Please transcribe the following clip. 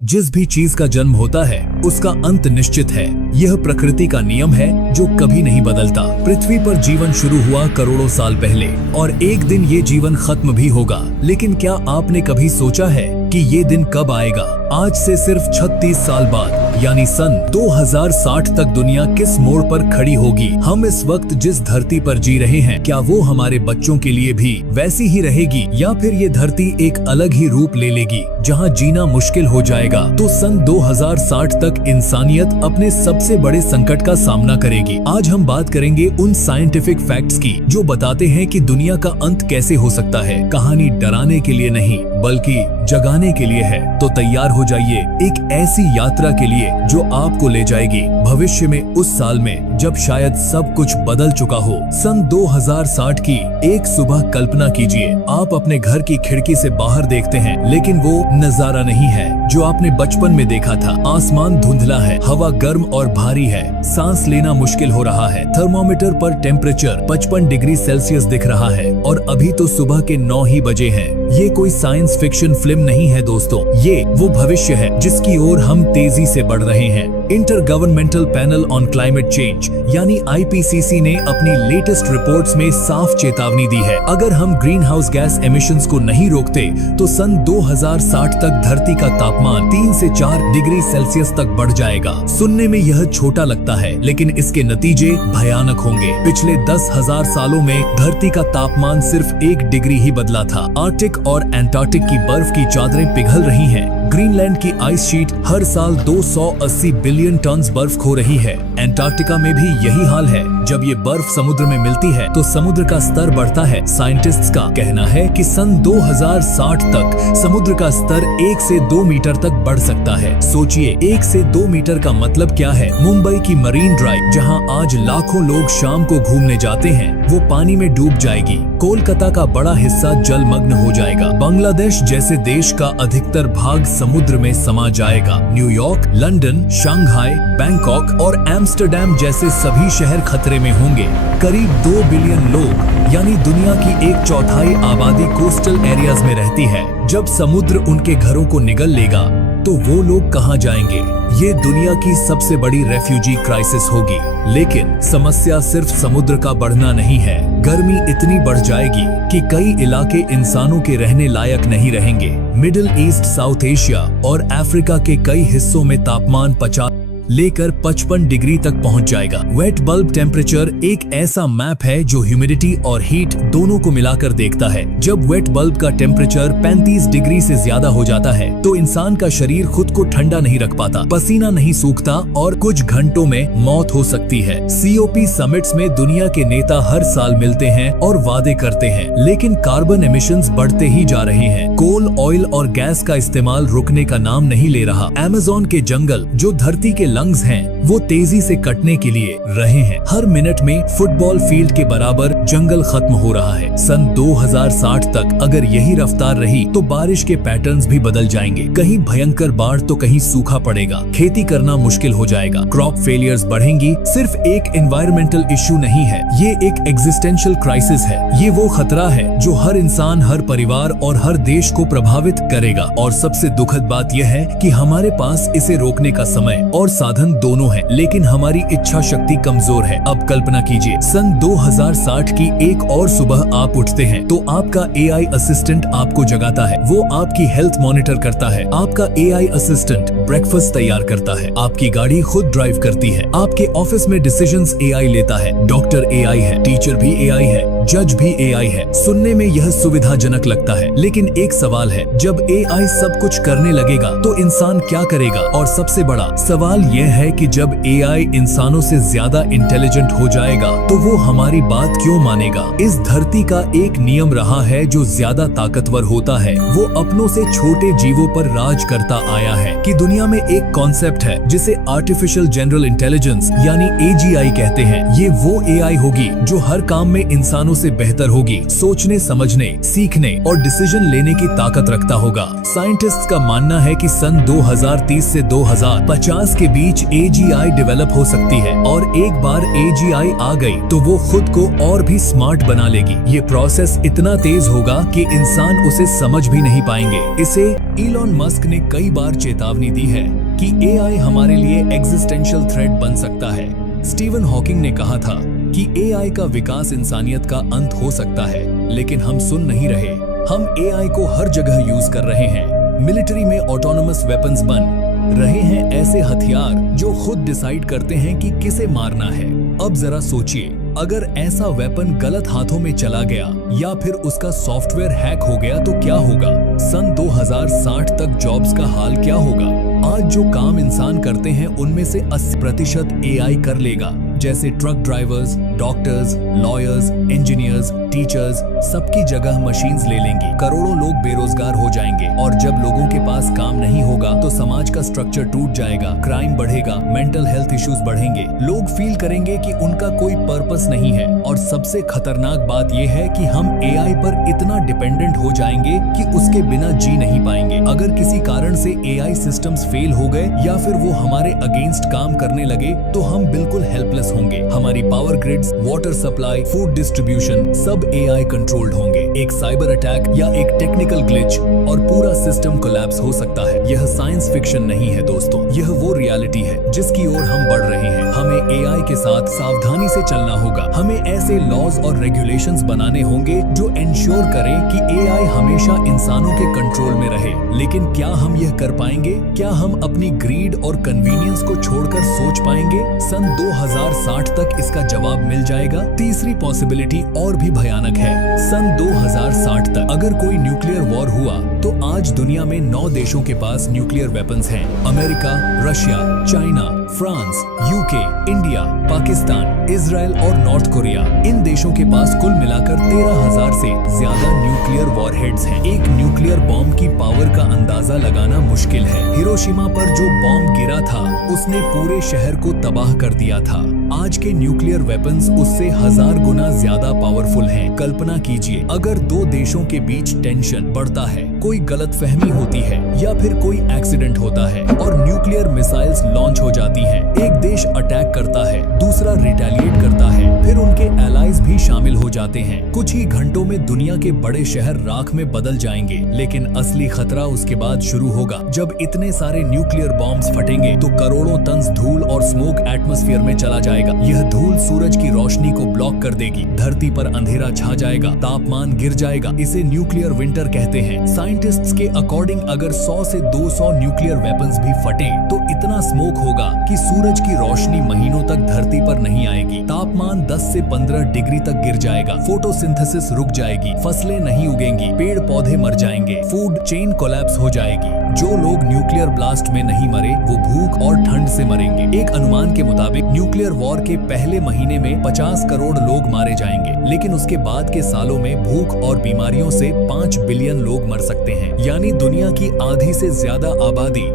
जिस भी चीज का जन्म होता है उसका अंत निश्चित है। यह प्रकृति का नियम है जो कभी नहीं बदलता। पृथ्वी पर जीवन शुरू हुआ करोड़ों साल पहले और एक दिन ये जीवन खत्म भी होगा। लेकिन क्या आपने कभी सोचा है कि ये दिन कब आएगा? आज से सिर्फ 36 साल बाद यानी सन 2060 तक दुनिया किस मोड़ पर खड़ी होगी? हम इस वक्त जिस धरती पर जी रहे हैं, क्या वो हमारे बच्चों के लिए भी वैसी ही रहेगी या फिर ये धरती एक अलग ही रूप ले लेगी जहाँ जीना मुश्किल हो जाएगा? तो सन 2060 तक इंसानियत अपने सबसे बड़े संकट का सामना करेगी। आज हम बात करेंगे उन साइंटिफिक फैक्ट्स की जो बताते हैं कि दुनिया का अंत कैसे हो सकता है। कहानी डराने के लिए नहीं बल्कि जगाने के लिए है। तो तैयार हो जाइए एक ऐसी यात्रा के लिए जो आपको ले जाएगी भविष्य में, उस साल में जब शायद सब कुछ बदल चुका हो। सन 2060 की एक सुबह कल्पना कीजिए, आप अपने घर की खिड़की से बाहर देखते हैं लेकिन वो नजारा नहीं है जो आपने बचपन में देखा था। आसमान धुंधला है, हवा गर्म और भारी है, सांस लेना मुश्किल हो रहा है। थर्मोमीटर पर टेम्परेचर 55 डिग्री सेल्सियस दिख रहा है और अभी तो सुबह के 9 ही बजे हैं। ये कोई साइंस फिक्शन फिल्म नहीं है दोस्तों, ये वो भविष्य है जिसकी ओर हम तेजी से बढ़ रहे हैं। Inter governmental panel on climate change यानी IPCC ने अपनी लेटेस्ट रिपोर्ट्स में साफ चेतावनी दी है। अगर हम ग्रीन हाउस गैस एमिशंस को नहीं रोकते तो सन 2060 तक धरती का तापमान 3 से 4 डिग्री सेल्सियस तक बढ़ जाएगा। सुनने में यह छोटा लगता है लेकिन इसके नतीजे भयानक होंगे। पिछले 10,000 सालों में धरती का तापमान सिर्फ 1 डिग्री ही बदला था। आर्कटिक और एंटार्क्टिक की बर्फ की चादरें पिघल रही हैं। ग्रीनलैंड की आइस शीट हर साल 280 बिलियन टन बर्फ खो रही है। एंटार्क्टिका में भी यही हाल है। जब ये बर्फ समुद्र में मिलती है तो समुद्र का स्तर बढ़ता है। साइंटिस्ट्स का कहना है कि सन 2060 तक समुद्र का स्तर 1 से 2 मीटर तक बढ़ सकता है। सोचिए 1 से 2 मीटर का मतलब क्या है? मुंबई की मरीन ड्राइव जहां आज लाखों लोग शाम को घूमने जाते हैं वो पानी में डूब जाएगी। कोलकाता का बड़ा हिस्सा जलमग्न हो जाएगा। बांग्लादेश जैसे देश का अधिकतर भाग समुद्र में समा जाएगा। न्यूयॉर्क, लंदन, शंघाई, बैंकॉक और एम्स्टर्डम जैसे सभी शहर खतरे में होंगे। करीब 2 बिलियन लोग यानी दुनिया की 1/4 आबादी कोस्टल एरियाज में रहती है। जब समुद्र उनके घरों को निगल लेगा तो वो लोग कहां जाएंगे? ये दुनिया की सबसे बड़ी रेफ्यूजी क्राइसिस होगी। लेकिन समस्या सिर्फ समुद्र का बढ़ना नहीं है। गर्मी इतनी बढ़ जाएगी कि कई इलाके इंसानों के रहने लायक नहीं रहेंगे। मिडिल ईस्ट, साउथ एशिया और अफ्रीका के कई हिस्सों में तापमान 50 लेकर 55 डिग्री तक पहुंच जाएगा। वेट बल्ब टेम्परेचर एक ऐसा मैप है जो ह्यूमिडिटी और हीट दोनों को मिलाकर देखता है। जब वेट बल्ब का टेम्परेचर 35 डिग्री से ज्यादा हो जाता है तो इंसान का शरीर खुद को ठंडा नहीं रख पाता, पसीना नहीं सूखता और कुछ घंटों में मौत हो सकती है। COP समिट्स में दुनिया के नेता हर साल मिलते हैं और वादे करते हैं लेकिन कार्बन एमिशंस बढ़ते ही जा रहे हैं। कोल, ऑयल और गैस का इस्तेमाल रुकने का नाम नहीं ले रहा। अमेज़न के जंगल जो धरती के लंग्स हैं वो तेजी से कटने के लिए रहे हैं। हर मिनट में फुटबॉल फील्ड के बराबर जंगल खत्म हो रहा है। सन 2060 तक अगर यही रफ्तार रही तो बारिश के पैटर्न्स भी बदल जाएंगे। कहीं भयंकर बाढ़ तो कहीं सूखा पड़ेगा। खेती करना मुश्किल हो जाएगा। क्रॉप फेलियर्स बढ़ेंगी। सिर्फ एक एनवायरमेंटल इश्यू नहीं है, ये एक एग्जिस्टेंशियल क्राइसिस है। ये वो खतरा है जो हर इंसान, हर परिवार और हर देश को प्रभावित करेगा। और सबसे दुखद बात यह है कि हमारे पास इसे रोकने का समय और साधन दोनों हैं, लेकिन हमारी इच्छा शक्ति कमजोर है। अब कल्पना कीजिए सन 2060 की एक और सुबह आप उठते हैं तो आपका AI असिस्टेंट आपको जगाता है। वो आपकी हेल्थ मॉनिटर करता है। आपका AI असिस्टेंट ब्रेकफास्ट तैयार करता है। आपकी गाड़ी खुद ड्राइव करती है। आपके ऑफिस में डिसीजंस AI लेता है। डॉक्टर AI है, टीचर भी AI है, जज भी AI है। सुनने में यह सुविधाजनक लगता है लेकिन एक सवाल है, जब AI सब कुछ करने लगेगा तो इंसान क्या करेगा? और सबसे बड़ा सवाल यह है कि जब AI इंसानों से ज्यादा इंटेलिजेंट हो जाएगा तो वो हमारी बात क्यों मानेगा? इस धरती का एक नियम रहा है, जो ज्यादा ताकतवर होता है वो अपनों से छोटे जीवों पर राज करता आया है। कि दुनिया में एक कॉन्सेप्ट है जिसे आर्टिफिशियल जनरल इंटेलिजेंस यानी AGI कहते हैं। ये वो AI होगी जो हर काम में इंसानों से बेहतर होगी, सोचने, समझने, सीखने और डिसीजन लेने की ताकत रखता होगा। साइंटिस्ट्स का मानना है कि सन 2030 से 2050 के बीच AGI डेवलप हो सकती है और एक बार AGI आ गई तो वो खुद को और भी स्मार्ट बना लेगी। ये प्रोसेस इतना तेज होगा कि इंसान उसे समझ भी नहीं पाएंगे। इसे इलॉन मस्क ने कई बार चेतावनी दी है कि एआई हमारे लिए एग्जिस्टेंशियल थ्रेट बन सकता है। स्टीवन हॉकिंग ने कहा था कि एआई का विकास इंसानियत का अंत हो सकता है, लेकिन हम सुन नहीं रहे। हम एआई को हर जगह यूज कर रहे हैं। मिलिट्री में ऑटोनोमस वेपन्स बन रहे हैं, ऐसे हथियार जो खुद डिसाइड करते हैं कि किसे मारना है। अब जरा सोचिए, अगर ऐसा वेपन गलत हाथों में चला गया या फिर उसका सॉफ्टवेयर हैक हो गया तो क्या होगा? सन 2060 तक जॉब्स का हाल क्या होगा? आज जो काम इंसान करते हैं उनमें से 80% एआई कर लेगा, जैसे truck drivers, doctors, lawyers, engineers, teachers, सबकी जगह मशीन्स ले लेंगी। करोड़ों लोग बेरोजगार हो जाएंगे और जब लोगों के पास काम नहीं होगा तो समाज का स्ट्रक्चर टूट जाएगा, क्राइम बढ़ेगा, मेंटल हेल्थ इश्यूज बढ़ेंगे, लोग फील करेंगे कि उनका कोई पर्पस नहीं है। और सबसे खतरनाक बात यह है कि हम एआई पर इतना डिपेंडेंट हो जाएंगे कि उसके बिना जी नहीं पाएंगे। अगर किसी कारण से एआई सिस्टम्स फेल हो गए या फिर वो हमारे अगेंस्ट काम करने लगे तो हम बिल्कुल हेल्पलेस होंगे। हमारी power grids, water supply, food distribution सब एआई कंट्रोल्ड होंगे। एक साइबर अटैक या एक टेक्निकल ग्लिच और पूरा सिस्टम कोलैप्स हो सकता है। यह साइंस फिक्शन नहीं है दोस्तों, यह वो रियलिटी है जिसकी ओर हम बढ़ रहे हैं। हमें एआई के साथ सावधानी से चलना होगा। हमें ऐसे लॉज और रेगुलेशंस बनाने होंगे जो इंश्योर करें कि एआई हमेशा इंसानों के कंट्रोल में रहे। लेकिन क्या हम यह कर पाएंगे? क्या हम अपनी ग्रीड और कन्वीनियंस को छोड़कर सोच पाएंगे? सन 2060 तक इसका जवाब मिल जाएगा। तीसरी पॉसिबिलिटी और भी भयानक है। सन 2060 तक अगर कोई न्यूक्लियर वॉर हुआ तो आज दुनिया में 9 देशों के पास न्यूक्लियर वेपन्स हैं। America, Russia, China, France, UK, India, Pakistan, Israel और नॉर्थ कोरिया। इन देशों के पास कुल मिलाकर 13,000 से ज्यादा न्यूक्लियर वॉरहेड्स हैं। एक न्यूक्लियर बॉम्ब की पावर का अंदाजा लगाना मुश्किल है। हिरोशिमा पर जो बॉम्ब गिरा था उसने पूरे शहर को तबाह कर दिया था। आज के न्यूक्लियर वेपन्स उससे 1000 गुना ज्यादा पावरफुल हैं। कल्पना कीजिए, अगर 2 देशों के बीच टेंशन बढ़ता है, कोई गलतफहमी होती है या फिर कोई एक्सीडेंट होता है और न्यूक्लियर मिसाइल्स लॉन्च हो जाती हैं। एक देश अटैक करता है, दूसरा रिटेलिएट करता है, फिर उनके एलाइज भी शामिल हो जाते हैं। कुछ ही घंटों में दुनिया के बड़े शहर राख में बदल जाएंगे। लेकिन असली खतरा उसके बाद शुरू होगा। जब इतने सारे न्यूक्लियर बॉम्ब्स फटेंगे तो करोड़ों टन धूल और स्मोक एटमॉस्फेयर में चला जाएगा। यह धूल सूरज की रोशनी को ब्लॉक कर देगी, धरती पर अंधेरा छा जाएगा, तापमान गिर जाएगा। इसे न्यूक्लियर विंटर कहते हैं। साइंटिस्ट्स के अकॉर्डिंग अगर 100 से 200 न्यूक्लियर वेपन्स भी फटे तो इतना स्मोक होगा कि सूरज की रोशनी महीनों तक धरती पर नहीं आएगी। तापमान 10 से 15 डिग्री तक गिर जाएगा, फोटोसिंथेसिस रुक जाएगी, फसलें नहीं उगेंगी, पेड़ पौधे मर जाएंगे, फूड चेन कोलैप्स हो जाएगी। जो लोग न्यूक्लियर ब्लास्ट में नहीं मरे वो भूख और ठंड से मरेंगे। एक अनुमान के मुताबिक न्यूक्लियर वॉर के पहले महीने में 50 करोड़ लोग मारे जाएंगे, लेकिन उसके बाद के सालों में भूख और बीमारियों से 5 बिलियन लोग मर सकते हैं। यानी दुनिया की आधी से ज्यादा आबादी